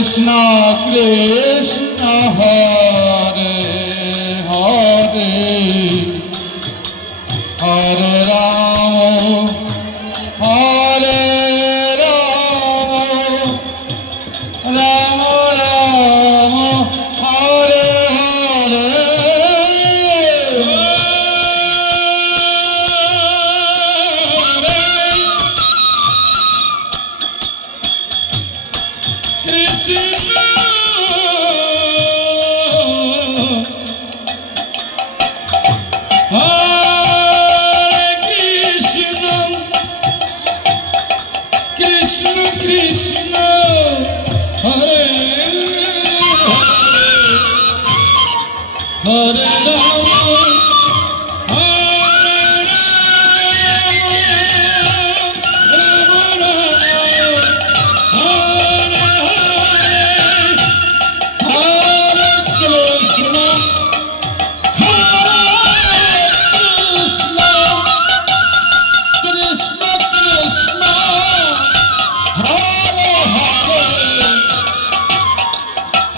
Krishna Krishna Hare Hare Hare Ram Hare Ram Ram Ram Hare Hare Krishna Krishna Hare Hare Ram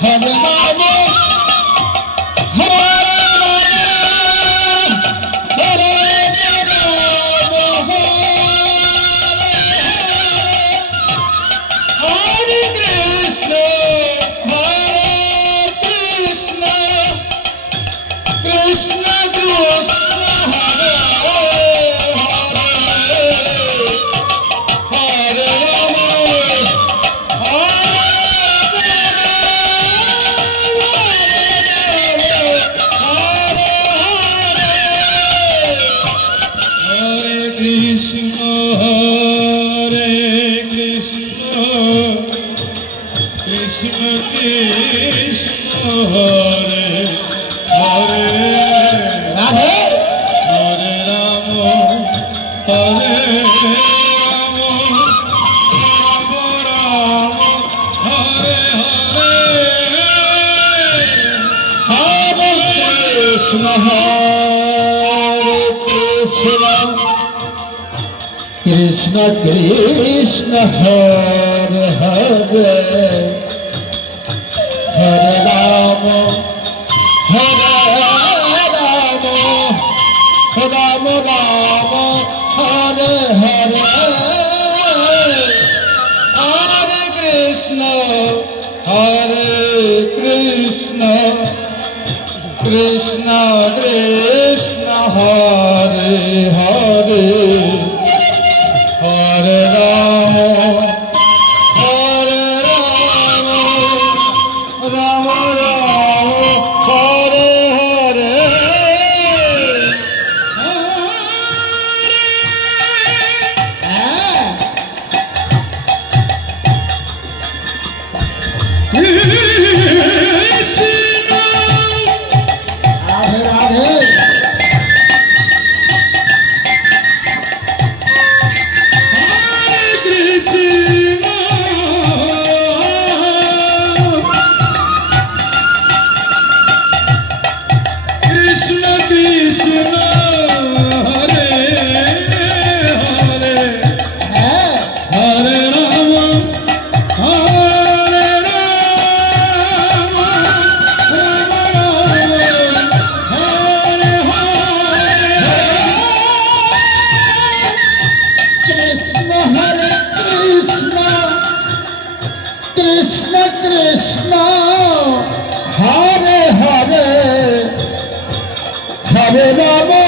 Hare Rama, Hare Rama, Hare Rama, Hare Krishna, Krishna Krishna, Hare Hare, Hare Rama. Krishna Hare Krishna Krishna Krishna Hare Hare Radhe Hare Rama Hare Rama Rama Rama Hare Hare Hare Krishna Krishna Krishna Hare Hare Hare Rama Hare Rama Rama Rama Hare Hare Hare Krishna Krishna Krishna Hare Hare Hare Rama Hare Rama Rama Rama Hare Hare Krishna Krishna Hare Hare Hare Rama